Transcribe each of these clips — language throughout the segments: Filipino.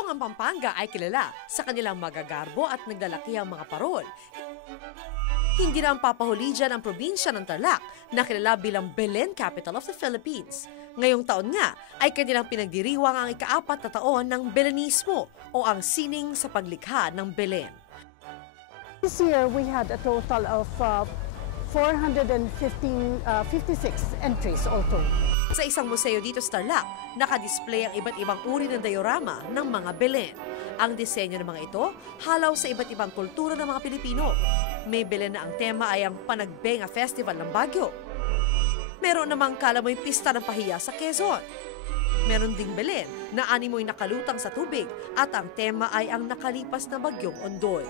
Kung ang Pampanga ay kilala sa kanilang magagarbo at naglalakihang mga parol, hindi na ang papahuli dyan ang probinsya ng Tarlac na kilala bilang Belen Capital of the Philippines. Ngayong taon nga ay kanilang pinagdiriwang ang ika-4 na taon ng Belenismo o ang sining sa paglikha ng Belen. This year we had a total of 456 entries also. Sa isang museo dito sa Tarlac, nakadisplay ang iba't ibang uri ng diorama ng mga Belen. Ang disenyo ng mga ito, halaw sa iba't ibang kultura ng mga Pilipino. May Belen na ang tema ay ang Panagbenga Festival ng Baguio. Meron namang kalamoy pista ng pahiya sa Quezon. Meron ding Belen na animoy nakalutang sa tubig at ang tema ay ang nakalipas na bagyong Ondoy.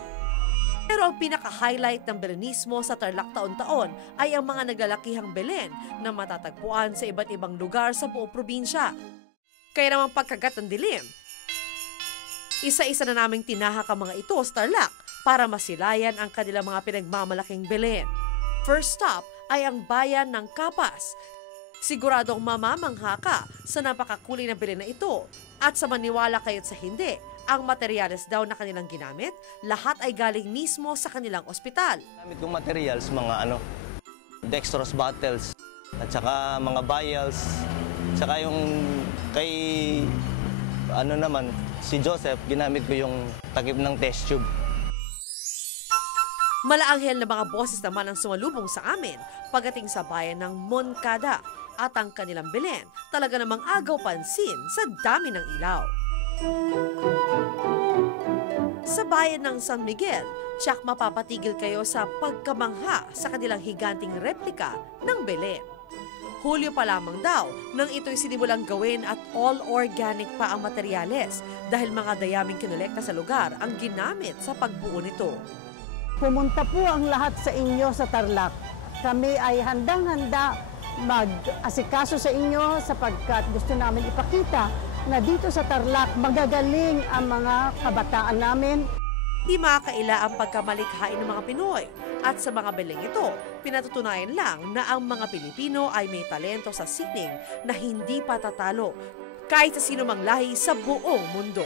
Pero ang pinaka-highlight ng Belenismo sa Tarlac taon-taon ay ang mga naglalakihang Belen na matatagpuan sa iba't ibang lugar sa buong probinsya. Kaya naman pagkagat ng dilim, isa-isa na naming tinahak ang mga ito sa Tarlac para masilayan ang kanilang mga pinagmamalaking Belen. First stop ay ang bayan ng Capas. Siguradong mamamangha ka sa napakakulay na Belen na ito at sa maniwala kayo't sa hindi, ang materyales daw na kanilang ginamit, lahat ay galing mismo sa kanilang ospital. Gamit kong materials, mga dextrose bottles, at saka mga vials, saka yung kay si Joseph, ginamit ko yung takip ng test tube. Malaanghel na mga boses naman ang sumalubong sa amin pagdating sa bayan ng Moncada at ang kanilang Belen talaga namang agaw pansin sa dami ng ilaw. Sa bayan ng San Miguel, tiyak mapapatigil kayo sa pagkamangha sa kanilang higanting replika ng Belen. Hulyo pa lamang daw nang ito'y sinimulang gawin at all organic pa ang materyales dahil mga dayaming kinolekta sa lugar ang ginamit sa pagbuo nito. Pumunta po ang lahat sa inyo sa Tarlac. Kami ay handang-handa mag-asikaso sa inyo sapagkat gusto namin ipakita na dito sa Tarlac magagaling ang mga kabataan namin. Di makakaila ang pagkamalikhain ng mga Pinoy. At sa mga Beleng ito, pinatutunayan lang na ang mga Pilipino ay may talento sa sining na hindi patatalo kahit sa sino mang lahi sa buong mundo.